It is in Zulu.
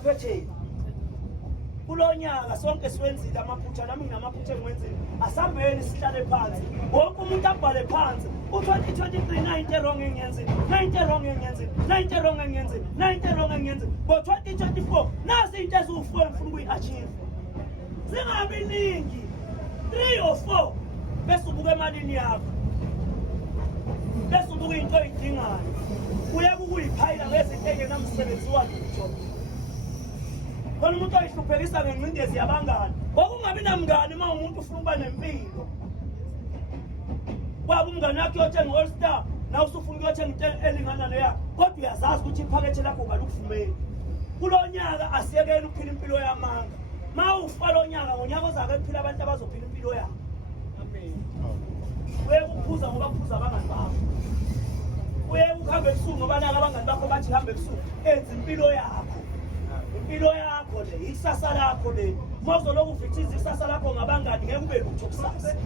uphethe kulonyaka sonke siwenzile amaphutha nami nginamaphutha engwenzile asambeni sihlale phansi wonke umuntu abhale phansi u2023 90 wrong engiyenzile 90 wrong engiyenzile 90 wrong engiyenzile 90 wrong engiyenzile ngo2024 nasi into eziwu4 ngifuna ukuyi-achieve zingabi ningi 3 or 4 bese ubuka emalini yakho bese ubuka into oyidingayo uyeke ukuyiphayila ngezinto engenamsebenzi walutho khona umuntu ayihluphekisa ngencindezi yabangani okungabi namngani uma umuntu ufuna ukuba nempilo kwaba umngani wakhe uyothenga i-All Star nawe usufuna ukuyothenga into elingana leya kodwa uyazazi ukuthi iphakethe lakho uba lukuvumeli kulo nyaka asiyekeni ukuphila impilo yamanga ma ufa lo nyaka ngonyaka ozake kuphila abantu abazophila impilo yabo uyeke ukuphuza ngoba kuphuza abangani bakho uyeke ukuhambe ebusuku ngoba naka abangani bakho bathi hambe ebusuku enza impilo yakho impilo yakho le ikusasa lakho le mawuzoloku uvithiza ikusasa lakho ngabangani ngeke ube lutho kusasa